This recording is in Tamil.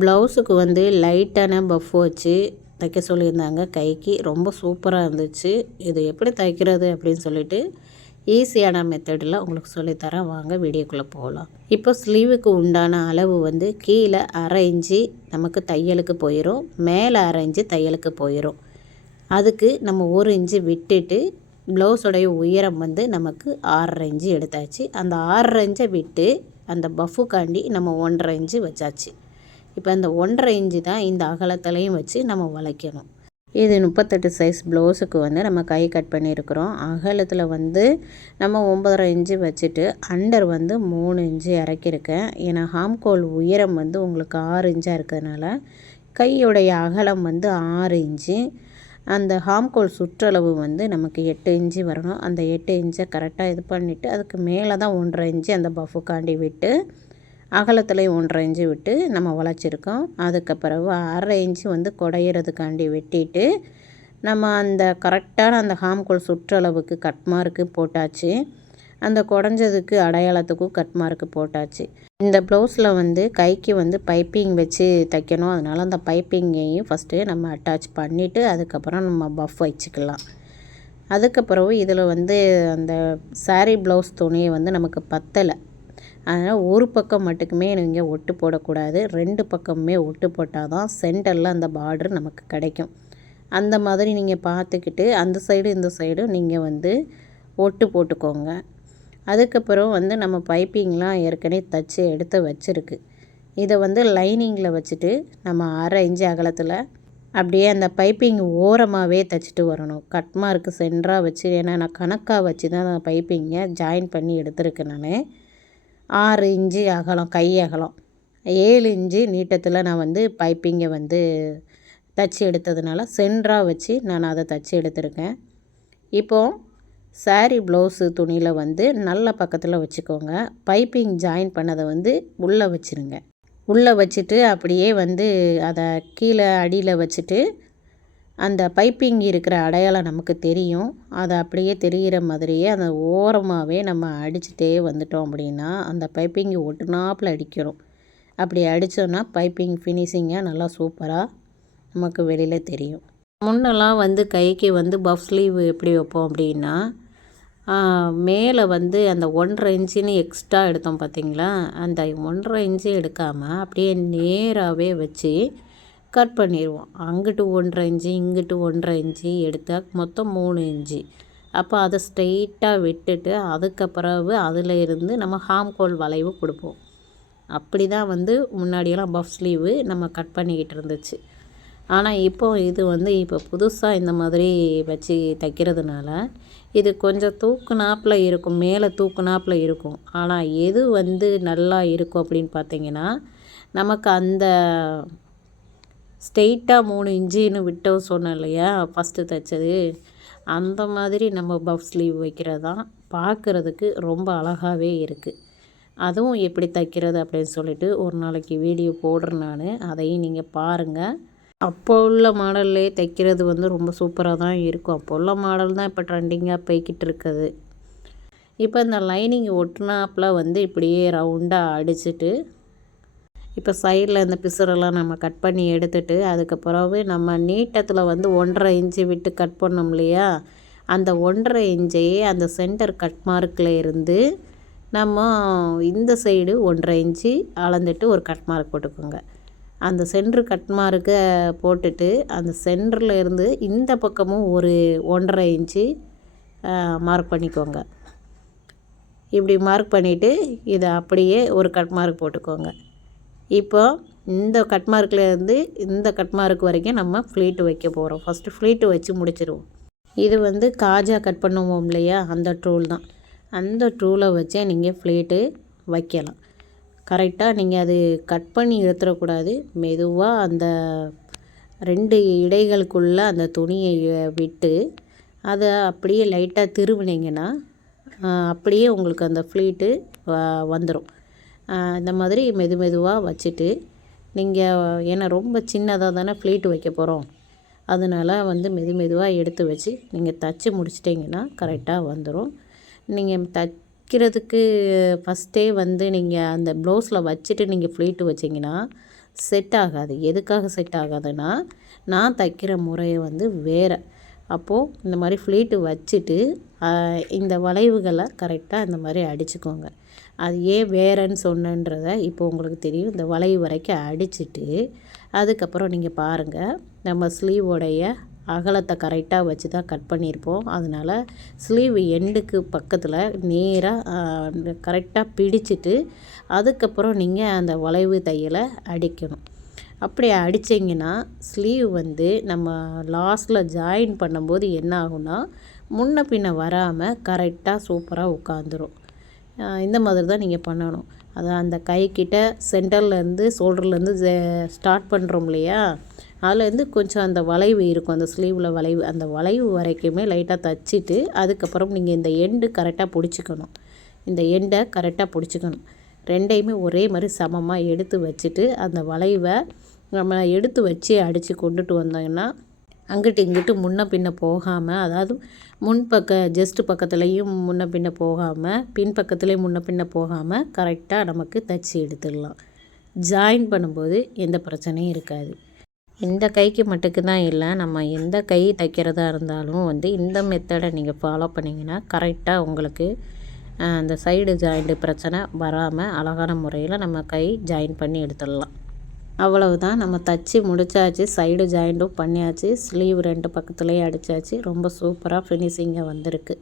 ப்ளவுஸுக்கு வந்து லைட்டான பஃப் வச்சு தைக்க சொல்லியிருந்தாங்க. கைக்கு ரொம்ப சூப்பராக இருந்துச்சு. இது எப்படி தைக்கிறது அப்படின்னு சொல்லிட்டு ஈஸியான மெத்தடில் உங்களுக்கு சொல்லித்தரேன். வாங்க வீடியோக்குள்ளே போகலாம். இப்போ ஸ்லீவுக்கு உண்டான அளவு வந்து கீழே 1/2 இன்ச்சு நமக்கு தையலுக்கு போயிடும், மேலே 1/2 இன்ச்சு தையலுக்கு போயிடும். அதுக்கு நம்ம 1 இன்ச்சு விட்டுட்டு ப்ளவுஸோடைய உயரம் வந்து நமக்கு 6.5 இன்ச்சு எடுத்தாச்சு. அந்த 6.5 இன்ச்சை விட்டு அந்த பஃபுக்காண்டி நம்ம 1.5 இன்ச்சு வச்சாச்சு. இப்போ அந்த 1.5 இன்ச்சு தான் இந்த அகலத்துலையும் வச்சு நம்ம வளைக்கணும். இது 38 சைஸ் ப்ளவுஸுக்கு வந்து நம்ம கை கட் பண்ணியிருக்கிறோம். அகலத்தில் வந்து நம்ம 9.5 இன்ச்சு வச்சுட்டு அண்டர் வந்து 3 இன்ச்சு இறக்கியிருக்கேன். ஏன்னா ஹாம்கோல் உயரம் வந்து உங்களுக்கு 6 இன்ச்சாக இருக்கிறதுனால கையுடைய அகலம் வந்து 6 இன்ச்சு. அந்த ஹாம்கோல் சுற்றளவு வந்து நமக்கு 8 இன்ச்சு வரணும். அந்த 8 இன்ச்சை கரெக்டாக இது பண்ணிவிட்டு அதுக்கு மேலே தான் 1.5 இன்ச்சு அந்த பஃபுக்காண்டி விட்டு அகலத்துலேயும் 1.5 இன்ச்சு விட்டு நம்ம வளைச்சிருக்கோம். அதுக்கப்புறம் 1/2 இன்ச்சு வந்து குடையிறதுக்காண்டி வெட்டிட்டு நம்ம அந்த கரெக்டான அந்த ஹாம்கோல் சுற்றளவுக்கு கட் மார்க்கு போட்டாச்சு. அந்த குடஞ்சதுக்கு அடையாளத்துக்கும் கட் மார்க்கு போட்டாச்சு. இந்த ப்ளவுஸில் வந்து கைக்கு வந்து பைப்பிங் வச்சு தைக்கணும். அதனால் அந்த பைப்பிங்கையும் ஃபஸ்ட்டு நம்ம அட்டாச் பண்ணிவிட்டு அதுக்கப்புறம் நம்ம பஃப் வச்சுக்கலாம். அதுக்கப்புறம் இதில் வந்து அந்த சாரீ ப்ளவுஸ் துணியை வந்து நமக்கு பத்தலை. அதனால் ஒரு பக்கம் மட்டுக்குமே நீங்கள் ஒட்டு போடக்கூடாது. 2 பக்கமுமே ஒட்டு போட்டால் தான் சென்டரில் அந்த பார்டர் நமக்கு கிடைக்கும். அந்த மாதிரி நீங்கள் பார்த்துக்கிட்டு அந்த சைடு இந்த சைடும் நீங்கள் வந்து ஒட்டு போட்டுக்கோங்க. அதுக்கப்புறம் வந்து நம்ம பைப்பிங்லாம் ஏற்கனவே தைச்சி எடுத்து வச்சுருக்கு. இதை வந்து லைனிங்கில் வச்சுட்டு நம்ம 1/2 இன்ச்சு அகலத்தில் அப்படியே அந்த பைப்பிங் ஓரமாகவே தைச்சிட்டு வரணும். கட் மார்க்கு சென்டராக வச்சு, ஏன்னா நான் கணக்காக வச்சு தான் அந்த பைப்பிங்கை ஜாயின் பண்ணி எடுத்துருக்கேன். நான் 6 இன்ச்சு அகலம், கை அகலம் 7 இன்ச்சு நீட்டத்தில் நான் வந்து பைப்பிங்கை வந்து தைச்சி எடுத்ததுனால சென்டராக வச்சு நான் அதை தைச்சி எடுத்திருக்கேன். இப்போது சாரீ ப்ளவுஸு துணியில் வந்து நல்ல பக்கத்தில் வச்சுக்கோங்க. பைப்பிங் ஜாயின் பண்ணதை வந்து உள்ளே வச்சுருங்க. உள்ளே வச்சுட்டு அப்படியே வந்து அதை கீழே அடியில் வச்சுட்டு அந்த பைப்பிங் இருக்கிற அடையாளம் நமக்கு தெரியும். அதை அப்படியே தெரிகிற மாதிரியே அந்த ஓரமாகவே நம்ம அடிச்சுட்டே வந்துட்டோம் அப்படின்னா அந்த பைப்பிங் ஒட்டுனாப்பில் அடிக்கணும். அப்படி அடித்தோன்னா பைப்பிங் ஃபினிஷிங்காக நல்லா சூப்பராக நமக்கு வெளியில் தெரியும். முன்னெல்லாம் வந்து கைக்கு வந்து பஃப் ஸ்லீவ் எப்படி வைப்போம் அப்படின்னா மேலே வந்து அந்த 1.5 இன்ச்சுன்னு எக்ஸ்ட்ரா எடுத்தோம் பார்த்திங்களா, அந்த 1.5 இன்ச்சு எடுக்காமல் அப்படியே நேராகவே வச்சு கட் பண்ணிடுவோம். அங்கிட்டு 1.5 இன்ச்சு இங்கிட்டு 1.5 இன்ச்சு எடுத்தால் மொத்தம் 3 இன்ச்சு. அப்போ அதை ஸ்ட்ரெயிட்டாக விட்டுட்டு அதுக்கப்புறம் அதில் இருந்து நம்ம ஹாம்கோல் வளைவு கொடுப்போம். அப்படி தான் வந்து முன்னாடியெல்லாம் பஃப் ஸ்லீவு நம்ம கட் பண்ணிக்கிட்டு இருந்துச்சு. ஆனால் இப்போ புதுசாக இந்த மாதிரி வச்சு தைக்கிறதுனால இது கொஞ்சம் தூக்குனாப்பில் இருக்கும், மேலே தூக்குனாப்பில் இருக்கும். ஆனால் எது வந்து நல்லா இருக்கும் அப்படின்னு பார்த்திங்கன்னா, நமக்கு அந்த ஸ்ட்ரெயிட்டாக 3 இன்ச்சின்னு விட்டோம் சொன்னோம் இல்லையா ஃபஸ்ட்டு தைச்சது, அந்த மாதிரி நம்ம பஃப் ஸ்லீவ் வைக்கிறது தான் பார்க்குறதுக்கு ரொம்ப அழகாகவே இருக்குது. அதுவும் எப்படி தைக்கிறது அப்படின்னு சொல்லிட்டு ஒரு நாளைக்கு வீடியோ போடுறேன் நான், அதையும் நீங்கள் பாருங்கள். அப்போ உள்ள மாடல்லே தைக்கிறது வந்து ரொம்ப சூப்பராக தான் இருக்கும். அப்போ உள்ள மாடல் தான் இப்போ ட்ரெண்டிங்காக போய்கிட்டு இருக்குது. இப்போ இந்த லைனிங் ஒட்டினாப்பில் வந்து இப்படியே ரவுண்டாக அடிச்சுட்டு இப்போ சைடில் இந்த பிசுரெல்லாம் நம்ம கட் பண்ணி எடுத்துட்டு அதுக்கப்புறவு நம்ம நீட்டத்தில் வந்து 1.5 இன்ச்சு விட்டு கட் பண்ணோம் இல்லையா, அந்த 1.5 இன்ச்சையே அந்த சென்டர் கட் மார்க்கில் இருந்து நம்ம இந்த சைடு 1.5 இன்ச்சு அளந்துட்டு ஒரு கட் மார்க் போட்டுக்கோங்க. அந்த சென்ட்ரு கட் மார்க்கை போட்டுட்டு அந்த சென்டரில் இருந்து இந்த பக்கமும் ஒரு 1.5 இன்ச்சு மார்க் பண்ணிக்கோங்க. இப்படி மார்க் பண்ணிவிட்டு இதை அப்படியே ஒரு கட் மார்க் போட்டுக்கோங்க. இப்போ இந்த கட் மார்க்லேருந்து இந்த கட் மார்க் வரைக்கும் நம்ம ஃப்ளீட்டு வைக்க போகிறோம். ஃபஸ்ட்டு ஃப்ளீட்டு வச்சு முடிச்சிடுவோம். இது வந்து காஜா கட் பண்ணுவோம் இல்லையா, அந்த டூல் தான். அந்த டூலை வச்சே நீங்கள் ஃப்ளீட்டு வைக்கலாம். கரெக்டாக நீங்கள் அது கட் பண்ணி எடுத்துடக்கூடாது. மெதுவாக அந்த 2 இடைகளுக்குள்ளே அந்த துணியை விட்டு அதை அப்படியே லைட்டாக திருவினீங்கன்னா அப்படியே உங்களுக்கு அந்த ஃப்ளீட்டு வந்துடும். இந்த மாதிரி மெதுவாக வச்சுட்டு நீங்கள், ஏன்னா ரொம்ப சின்னதாக தானே ஃப்ளீட்டு வைக்க போகிறோம், அதனால் வந்து மெதுவாக எடுத்து வச்சு நீங்கள் தச்சு முடிச்சிட்டிங்கன்னா கரெக்டாக வந்துடும். நீங்கள் தைக்கிறதுக்கு ஃபஸ்ட்டே வந்து நீங்கள் அந்த ப்ளவுஸில் வச்சுட்டு நீங்கள் ஃப்ளீட்டு வச்சிங்கன்னா செட் ஆகாது. எதுக்காக செட் ஆகாதுன்னா, நான் தைக்கிற முறையை வந்து வேறு. அப்போது இந்த மாதிரி ஃப்ளீட்டு வச்சுட்டு இந்த வளைவுகளை கரெக்டாக இந்த மாதிரி அடிச்சுக்கோங்க. அது ஏன் வேறேன்னு சொன்னேன்றத இப்போ உங்களுக்கு தெரியும். இந்த வளைவு வரைக்கும் அடிச்சுட்டு அதுக்கப்புறம் நீங்கள் பாருங்கள், நம்ம ஸ்லீவோடைய அகலத்தை கரெக்டாக வச்சு தான் கட் பண்ணியிருப்போம். அதனால் ஸ்லீவ் எண்டுக்கு பக்கத்தில் நேராக கரெக்டாக பிடிச்சிட்டு அதுக்கப்புறம் நீங்கள் அந்த வளைவு தையலை அடிக்கணும். அப்படி அடிச்சிங்கன்னா ஸ்லீவ் வந்து நம்ம லாஸ்ட்டில் ஜாயின் பண்ணும்போது என்ன ஆகும்னா, முன்ன பின்ன வராமல் கரெக்டாக சூப்பராக உட்காந்துரும். இந்த மாதிரி தான் நீங்கள் பண்ணணும். அதான் அந்த கைக்கிட்ட சென்டர்லேருந்து ஷோல்டர்லேருந்து ஸ்டார்ட் பண்ணுறோம் இல்லையா, அதுலேருந்து கொஞ்சம் அந்த வளைவு இருக்கும், அந்த ஸ்லீவில் வளைவு, அந்த வளைவு வரைக்குமே லைட்டாக தைச்சிட்டு அதுக்கப்புறம் நீங்கள் இந்த எண்டு கரெக்டாக பிடிச்சிக்கணும். இந்த எண்டை கரெக்டாக பிடிச்சிக்கணும். ரெண்டையுமே ஒரே மாதிரி சமமாக எடுத்து வச்சுட்டு அந்த வளைவை நம்ம எடுத்து வச்சு அடித்து கொண்டுட்டு வந்தோங்கன்னா அங்கிட்டு இங்கிட்டு முன்ன பின்ன போகாமல், அதாவது ஜஸ்ட்டு பக்கத்துலேயும் முன்ன பின்ன போகாமல், பின் பக்கத்துலேயும் முன்ன பின்ன போகாமல் கரெக்டாக நமக்கு தைச்சி எடுத்துடலாம். ஜாயின் பண்ணும்போது எந்த பிரச்சனையும் இருக்காது. இந்த கைக்கு மட்டுக்கு தான் இல்லை, நம்ம எந்த கை தைக்கிறதா இருந்தாலும் வந்து இந்த மெத்தடை நீங்கள் ஃபாலோ பண்ணிங்கன்னா கரெக்டாக உங்களுக்கு அந்த சைடு ஜாயிண்ட்டு பிரச்சனை வராமல் அழகான முறையில் நம்ம கை ஜாயின் பண்ணி எடுத்துடலாம். அவ்வளவுதான், நம்ம தச்சு முடிச்சாச்சு. சைடு ஜாயிண்ட்டும் பண்ணியாச்சு. ஸ்லீவ் 2 பக்கத்துலேயும் அடித்தாச்சு. ரொம்ப சூப்பராக ஃபினிஷிங்காக வந்திருக்கு.